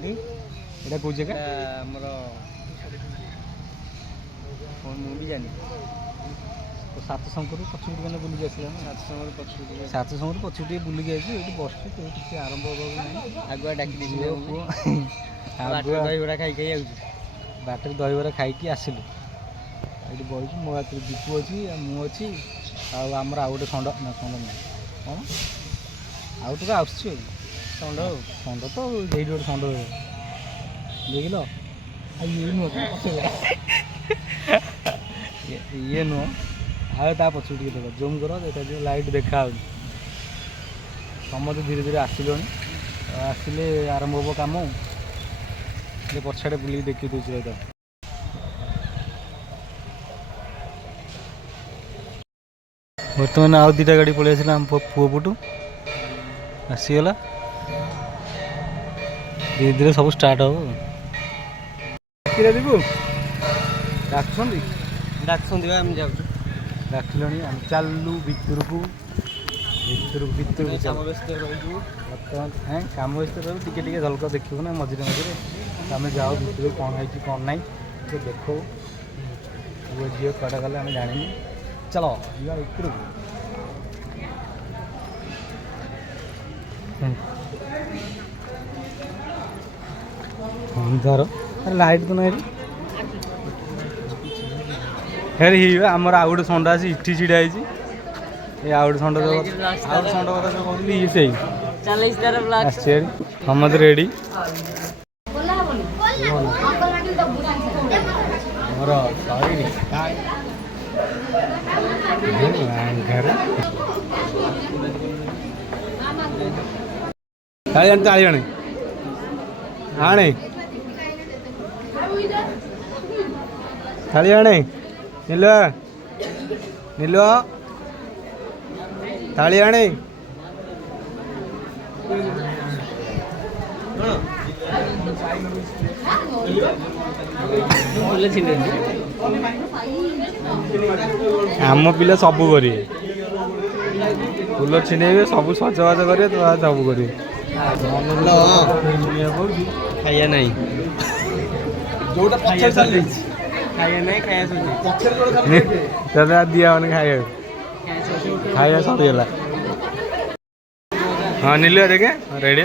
कोठी एटा को जगह हमर मु भी जानी तो सात शंकर पछुटी मैंने बुलिक आसला ना सात शंकर पछुटी बुलिक आसी ये बस किसी आरंभ हो आगुआ डाक दहीबड़ा खाई बाटर दहीबरा खाई आसलु ये बस मो हाथ दीपू अच्छी मु अच्छी आमर आउ गोटे षंड ना षंड ना कौन आउ तो आस षंड षंड तो ये गोटे षंड देख लो ये नुह ये नुह आ पछ देख जूम कर देखा लाइट देखा समस्त धीरे धीरे आसिल आसिले आरंभ हम कम पछाड़े बुल देखी दूसरे तो बर्तमान आउ दुटा गाड़ी पलि आसला आम पुओ पटू आसीगला धीरे धीरे सब स्टार्ट हम दीपू डाक आम जाऊँ डाकिल चलू भितर को बर्तमान कम व्यस्त रही टे झलक देखू ना मझे मझे आम जाओ भितर कौन है कौन ना देखो पुओ झील कड़े गले आम जानी चलो जा भितर धर अरे लाइट तो नहीं अरे आमर आउ गोटे षंड आसी इठी छिड़ा ये आउ गोटे षंड आउ षंड कथा जो कहली ये से समझ रेडी मोर सरी ताली आने आने थाली आने नीलो नीलो थाली आने आम पिला सब करेंगे फुल छिड़े सब सजबाज करेंगे तो सब करेंगे खाया नहीं जोटा पछर चल खाया नहीं खाया चल दिया मैंने खाया खाया सरीगला हाँ नील देखे रेडी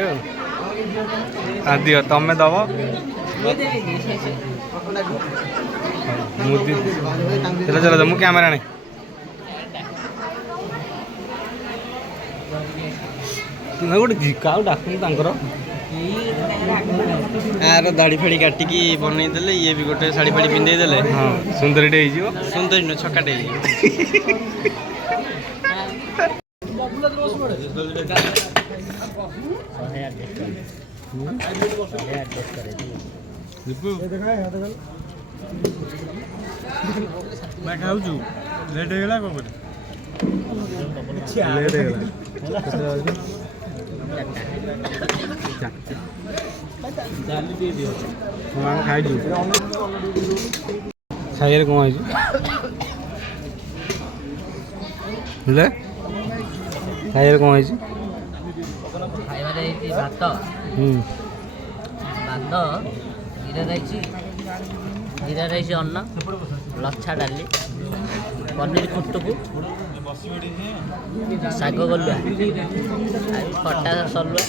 हाँ दियो तमें दब चलो चलो मु कैमेरा नहीं गोटे का डाकुर यार दाढ़ी फाड़ी काटिकी बनईदे ये भी गोटे शाढ़ी फाड़ी पिंधेदे हाँ सुंदरीटे हो सुंदर नुह छकाटे खाऊ लेट होगा कौन खाई खाइए कौन है खाइए कौन है भात भात जीरा राइस अन्न लच्छा डाली पनीर खुटुकु शाग गलुआ खटा सलुआ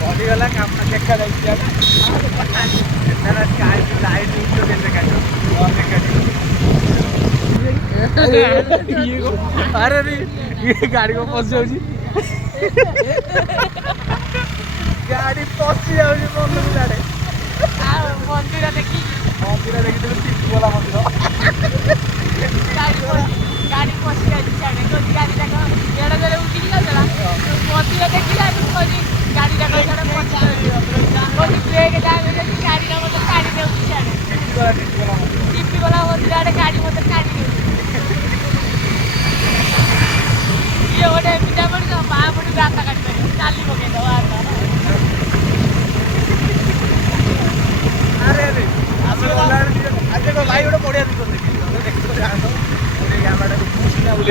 बढ़ीगला काम देखा अरे ये गाड़ी को पस जाऊँ गाड़ी पसी जाऊँ मन गाड़े मंदिर देखी मंदिर देखी टिपला मंदिर गाड़ी पसी गाड़ी उठिक मंदिर देखिला गाड़ी ब्रेक गाड़ी I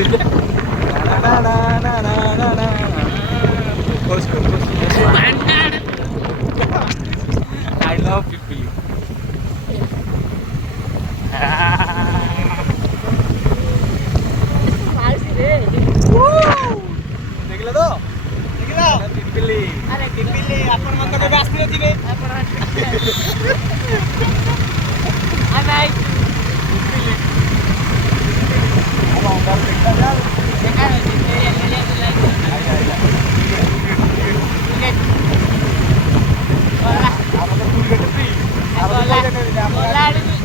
love Pipili. ଦେଖିଲେ ତ ପିପିଲି ପିପିଲି ଆପଣ ମାନେ କେବେ ଆସିନଥିବେ ଆମେ ଆଇଛୁ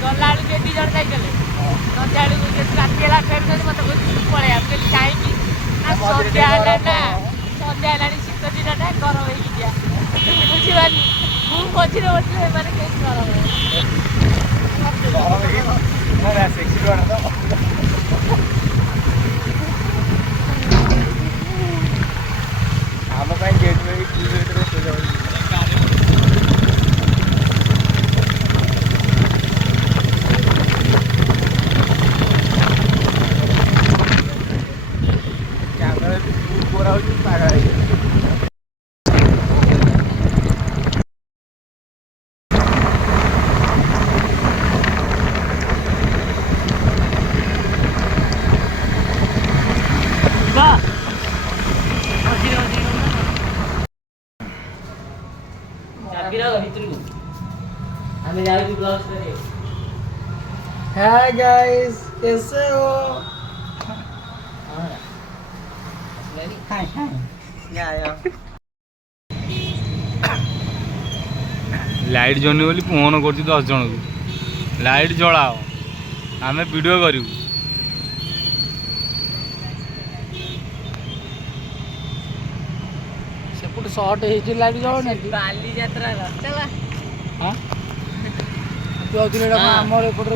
ଗଲାବେଳକୁ ଯେତିକି ଜଣ ଯାଇଥିଲେ ସନ୍ଧ୍ୟାବେଳକୁ ଯେତେ ରାତି ହେଲା ଫେରୁଛନ୍ତି ମୋତେ କହୁଛନ୍ତି ପଳେଇବା ମୁଁ କହିଲି କାହିଁକି ନା ସନ୍ଧ୍ୟା ହେଲା ନା ସନ୍ଧ୍ୟା ହେଲାଣି ଶୀତ ଦିନଟା ଗରମ ହେଇକି ଯିବା ବୁଝିପାରୁନି ମୁଁ ମଝିରେ ବସିଲେ ଏମାନେ କେହି ଗରମ ଆମ ପାଇଁ ଗେଟ୍ ଭିତରେ हमें जाओ ब्लॉग करिए हाय गाइस कैसे हो लाइट जलनी बोली फोन कर 10 जन को लाइट जलाओ आम वीडियो करूँ सेपटे शॉर्ट है लाइट जळने बाली यात्रा चला हां तू आउथले आमर एपटर